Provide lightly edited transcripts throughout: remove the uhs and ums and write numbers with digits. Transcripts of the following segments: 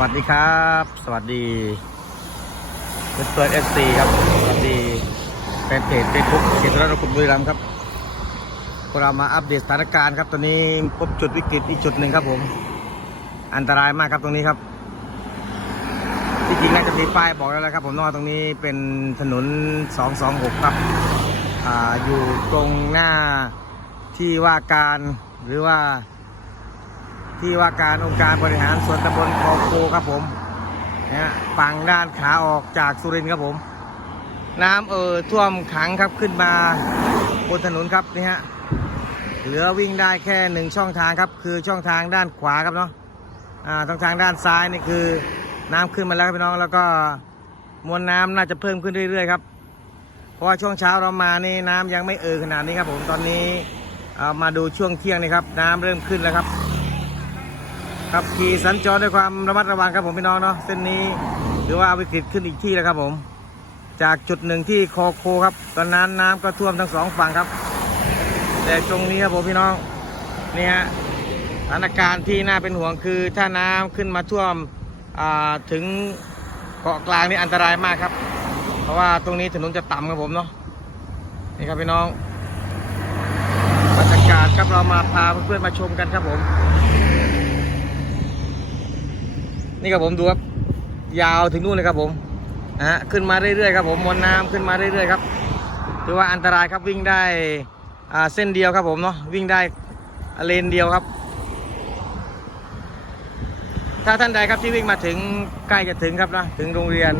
วัสดีครับสวัสดีเปิดFC ครับสวัสดีแฟนเพจเฟซบุ๊กเขตรัตนบุรีรัมย์ครับพวกเรามาอัปเดตสถานการณ์ครับตอนนี้พบจุดวิกฤตอีกจุดหนึ่งครับผมอันตรายมากครับตรงนี้ครับที่จริงน่าจะมีป้ายบอกแล้วครับผมนอกตรงนี้เป็นถนน226ครับอยู่ตรงหน้าที่ว่าการหรือว่าที่ว่าการองค์การบริหารส่วนตำบลคลองโพครับผมนะฝั่งด้านขาออกจากสุรินทร์ครับผมน้ำท่วมขังครับขึ้นมาบนถนนครับนี่ฮะเหลือวิ่งได้แค่1ช่องทางครับคือช่องทางด้านขวาครับเนาะทางด้านซ้ายนี่คือน้ำขึ้นมาแล้วครับพี่น้องแล้วก็มวลน้ำน่าจะเพิ่มขึ้นเรื่อยๆครับเพราะว่าช่วงเช้าเรามานี่น้ำยังไม่ขนาดนี้ครับผมตอนนี้มาดูช่วงเที่ยงนี่ครับน้ำเริ่มขึ้นแล้วครับขับขี่สัญจรด้วยความระมัดระวังครับผมพี่น้องเนาะเส้นนี้ถือว่าวิกฤตขึ้นอีกที่แล้วครับผมจากจุดหนึ่งที่คอโคครับตอนนั้นน้ำก็ท่วมทั้งสองฝั่งครับแต่ตรงนี้ครับผมพี่น้องนี่ฮะสถานการณ์ที่น่าเป็นห่วงคือถ้าน้ำขึ้นมาท่วมถึงเกาะกลางนี่อันตรายมากครับเพราะว่าตรงนี้ถนนจะต่ำครับผมเนาะนี่ครับพี่น้องบรรยากาศครับเรามาพาเพื่อนๆมาชมกันครับผมนี่ครับผมดูครับยาวถึงนู่นเลยครับผมขึ้นมาเรื่อยๆครับผมมวลน้ำขึ้นมาเรื่อยๆครับถือว่าอันตรายครับวิ่งได้เส้นเดียวครับผมเนาะวิ่งได้เลนเดียวครับถ้าท่านใดครับที่วิ่งมาถึงใกล้จะถึงครับนะถึงโรงเรียน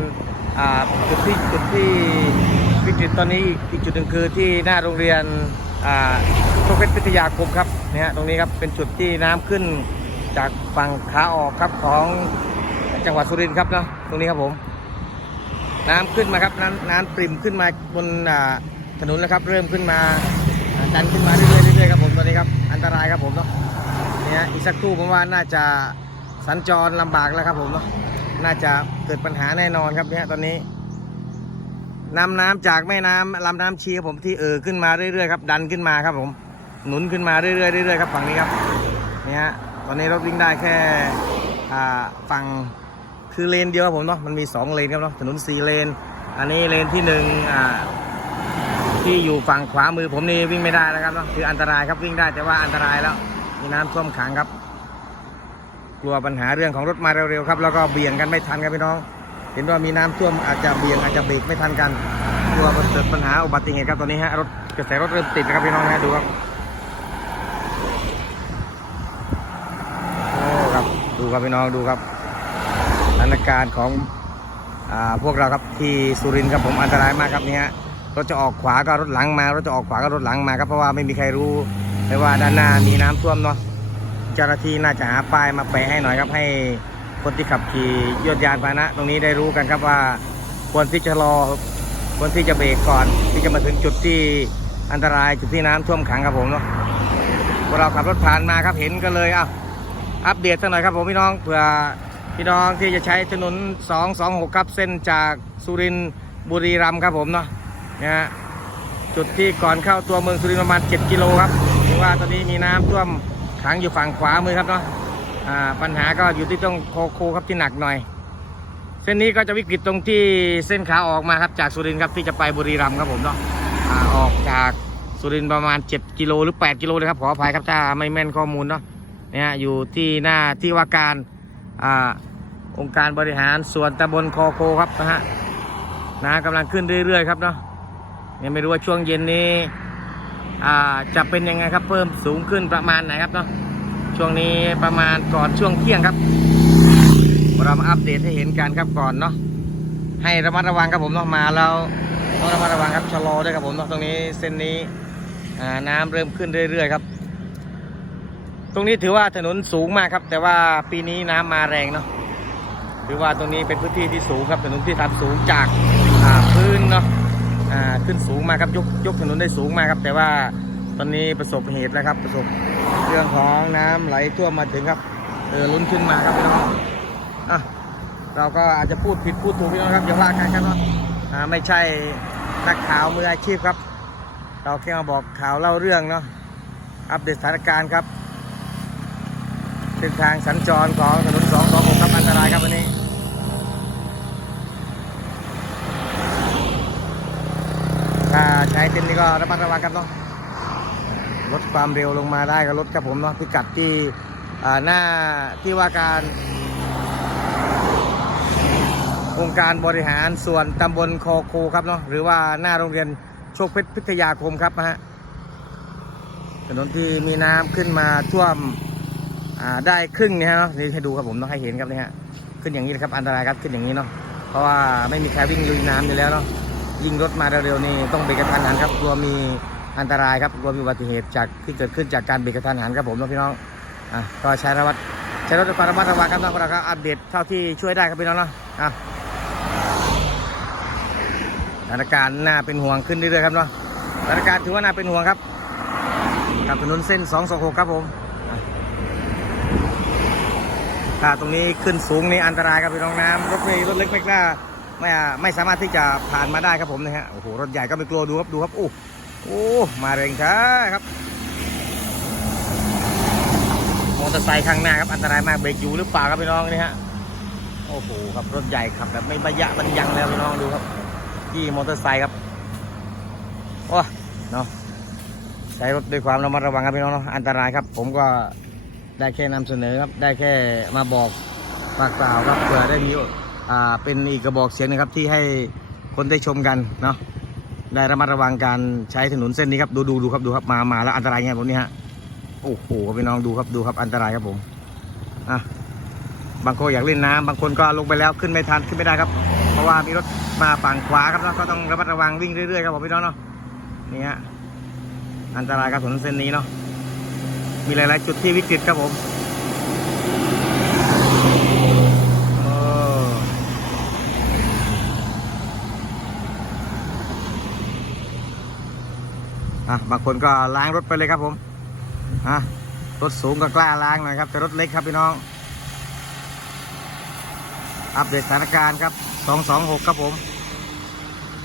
จุดที่วิกฤตตอนนี้อีกจุดหนึ่งคือที่หน้าโรงเรียนโรงเรียนพิทยาคมครับเนี่ยตรงนี้ครับเป็นจุดที่น้ำขึ้นจากฝั่งขาออกครับของจังหวัดสุรินทร์ครับเนาะตรงนี้ครับผมน้ำขึ้นมาครับน้ำปริ่มขึ้นมาบนถนนแล้วครับเริ่มขึ้นมาดันขึ้นมาเรื่อยๆครับผมตอนนี้ครับอันตรายครับผมเนาะเนี่ยอีกสักครู่ผมว่าน่าจะสัญจรลำบากแล้วครับผมเนาะน่าจะเกิดปัญหาแน่นอนครับเนี่ยตอนนี้น้ำจากแม่น้ำลำน้ำชีครับผมที่ขึ้นมาเรื่อยๆครับดันขึ้นมาครับผมหนุนขึ้นมาเรื่อยๆครับฝั่งนี้ครับเนี่ยตอนนี้รถวิ่งได้แค่ฝั่งคือเลนเดียวครับผมเนาะมันมี2เลนครับเนาะถนน4เลนอันนี้เลนที่1ที่อยู่ฝั่งขวามือผมนี่วิ่งไม่ได้แล้วครับเนาะคืออันตรายครับวิ่งได้แต่ว่าอันตรายแล้วมีน้ำท่วมขังครับกลัวปัญหาเรื่องของรถมาเร็วๆครับแล้วก็เบี่ยงกันไม่ทันครับพี่น้องเห็นว่ามีน้ำท่วมอาจจะเบี่ยงอาจจะเบรกไม่ทันกันกลัวเกิดปัญหาอุบัติเหตุครับตอนนี้ฮะรถกระแสรถเริ่มติดนะครับพี่น้องนะดูครับดูครับพี่น้องดูครับสถานการณ์ของพวกเราครับที่สุรินทร์ครับผมอันตรายมากครับนี่ฮะรถจะออกขวาก็รถหลังมารถจะออกขวาก็รถหลังมาครับเพราะว่าไม่มีใครรู้เลยว่าด้านหน้ามีน้ำท่วมเนาะเจ้าหน้าที่น่าจะหาป้ายมาแปะให้หน่อยครับให้คนที่ขับขี่ยวดยานพาหนะตรงนี้ได้รู้กันครับว่าควรที่จะรอควรที่จะเบรกก่อนที่จะมาถึงจุดที่อันตรายจุดที่น้ำท่วมขังครับผมเนาะพวกเราขับรถผ่านมาครับเห็นก็เลยอัปเดตสักหน่อยครับผมพี่น้องเผื่อพี่น้องที่จะใช้ถนน226ครับเส้นจากสุรินทร์บุรีรัมย์ครับผมเนาะนะฮะจุดที่ก่อนเข้าตัวเมืองสุรินทร์ประมาณ7 กิโลครับถือว่าตอนนี้มีน้ำท่วมขังอยู่ฝั่งขวามือครับเนาะปัญหาก็อยู่ที่ตรงโคครับที่หนักหน่อยเส้นนี้ก็จะวิกฤตตรงที่เส้นขาออกมาครับจากสุรินทร์ครับที่จะไปบุรีรัมย์ครับผมเนาะออกจากสุรินทร์ประมาณ7 กิโลหรือ8 กิโลเลยครับขออภัยครับถ้าไม่แม่นข้อมูลเนาะเนี่ยอยู่ที่หน้าที่ว่าการองค์การบริหารส่วนตำบลคอโคครับนะกำลังขึ้นเรื่อยๆครับเนาะยังไม่รู้ว่าช่วงเย็นนี้จะเป็นยังไงครับเพิ่มสูงขึ้นประมาณไหนครับเนาะช่วงนี้ประมาณก่อนช่วงเที่ยงครับเรามาอัปเดตให้เห็นกันครับก่อนเนาะให้ระมัดระวังครับผมเนาะมาแล้วต้องระมัดระวังครับชะลอด้วยครับผมเนาะตรงนี้เส้นนี้น้ำเริ่มขึ้นเรื่อยๆครับตรงนี้ถือว่าถนนสูงมากครับแต่ว่าปีนี้น้ำมาแรงเนาะถือว่าตรงนี้เป็นพื้นที่ที่สูงครับถนนที่ทำสูงจากพื้นเนาะขึ้นสูงมากครับยกถนนได้สูงมากครับแต่ว่าตอนนี้ประสบเหตุแล้วครับประสบเรื่องของน้ำไหลท่วมมาถึงครับล้นขึ้นมาครับพี่น้องเราก็อาจจะพูดผิดพูดถูกพี่น้องครับอย่าว่ากันครับเนาะไม่ใช่นักข่าวมืออาชีพครับเราแค่มาบอกข่าวเล่าเรื่องเนาะอัปเดตสถานการณ์ครับ เส้นทางสัญจรของถนน226ครับอันตรายครับวันนี้ถ้าใช้เส้นนี้ก็ระมัดระวังครับเนาะลดความเร็วลงมาได้ก็ลดครับผมเนาะพิกัดที่หน้าที่ว่าการองค์การบริหารส่วนตำบลคอโคครับเนาะหรือว่าหน้าโรงเรียนโชคเพชรพิทยาคมครับนะฮะถนนที่มีน้ำขึ้นมาท่วมได้ครึ่งเนี่ยเนาะนี่ให้ดูครับผมเนาะให้เห็นครับนี่ฮะขึ้นอย่างนี้นะครับอันตรายครับขึ้นอย่างนี้เนาะเพราะว่าไม่มีใครวิ่งลุยน้ำอยู่แล้วเนาะยิ่งรถมาเร็วๆนี่ต้องเบรกกระทันหันครับกลัวมีอันตรายครับกลัวมีอุบัติเหตุจากที่เกิดขึ้นจากการเบรกกระทันหันครับผมเนาะพี่น้องก็ใช้รถด้วยความระมัดระวังครับน้องเราก็อัปเดตเท่าที่ช่วยได้ครับพี่น้องเนาะสถานการณ์น่าเป็นห่วงขึ้นเรื่อยๆครับเนาะสถานการณ์ถือว่าน่าเป็นห่วงครับกับถนนเส้น226ครับผมถ้าตรงนี้ขึ้นสูงนี่อันตรายครับพี่น้องน้ำรถเล็กไม่กล้าไม่สามารถที่จะผ่านมาได้ครับผมนะฮะโอ้โหรถใหญ่ก็ไม่กลัวดูครับโอ้มาแรงช้าครับมอเตอร์ไซค์ข้างหน้าครับอันตรายมากเบรกอยู่หรือเปล่าครับพี่น้องนี่ฮะโอ้โหครับรถใหญ่ขับแบบไม่บะยะมันยังแล้วพี่น้องดูครับที่มอเตอร์ไซค์ครับโอ้เนาะใช้รถด้วยความระมัดระวังครับพี่น้องเนาะอันตรายครับผมก็ได้แค่นำเสนอครับได้แค่มาบอกฝากกล่าวครับเพื่อได้มีเป็นอีกกระบอกเสียงนะครับที่ให้คนได้ชมกันเนาะได้ระมัดระวังการใช้ถนนเส้นนี้ครับดูครับมาแล้วอันตรายไงผมนี่ฮะโอ้โหพี่น้องดูครับอันตรายครับผมบางคนอยากเล่นน้ำบางคนก็ลงไปแล้วขึ้นไม่ทันขึ้นไม่ได้ครับเพราะว่ามีรถมาฝั่งขวาครับแล้วก็ต้องระมัดระวังวิ่งเรื่อยๆครับผมพี่น้องเนาะนี่ฮะอันตรายครับถนนเส้นนี้เนาะมีหลายๆจุดที่วิกฤตครับผมบางคนก็ล้างรถไปเลยครับผมรถสูงก็กล้าล้างหน่อยครับแต่รถเล็กครับพี่น้องอัปเดตสถานการณ์ครับ226ครับผม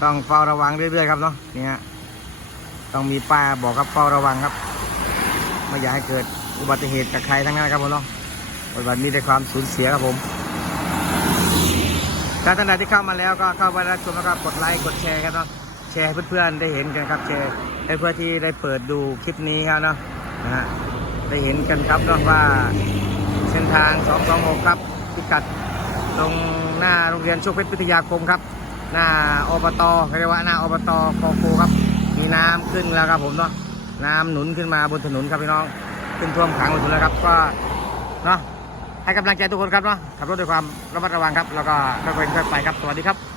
ต้องเฝ้าระวังเรื่อยๆครับเนาะนี่ฮะต้องมีป้ายบอกครับเฝ้าระวังครับไม่อยากให้เกิดอุบัติเหตุกับใครทั้งนั้นครับผมเนาะวันนี้ได้ความสูญเสียครับผมถ้าท่านใดที่เข้ามาแล้วก็เข้าไปรับชมแล้วก็กดไลค์กดแชร์ครับเนาะแชร์ให้เพื่อนๆได้เห็นกันครับแชร์ให้เพื่อนที่ได้เปิดดูคลิปนี้ครับเนาะได้เห็นกันครับเนาะว่าเส้นทาง226ครับพิกัดตรงหน้าโรงเรียนโชคเพชรพิทยาคมครับหน้าอบตเรียกว่าหน้าอบตคอโคครับมีน้ำขึ้นแล้วครับผมเนาะน้ำหนุนขึ้นมาบนถนนครับพี่น้องขึ้นท่วมขังบนถนนแล้วครับก็เนาะให้กำลังใจทุกคนครับเนาะขับรถด้วยความระมัดระวังครับแล้วก็ค่อยๆไปครับสวัสดีครับ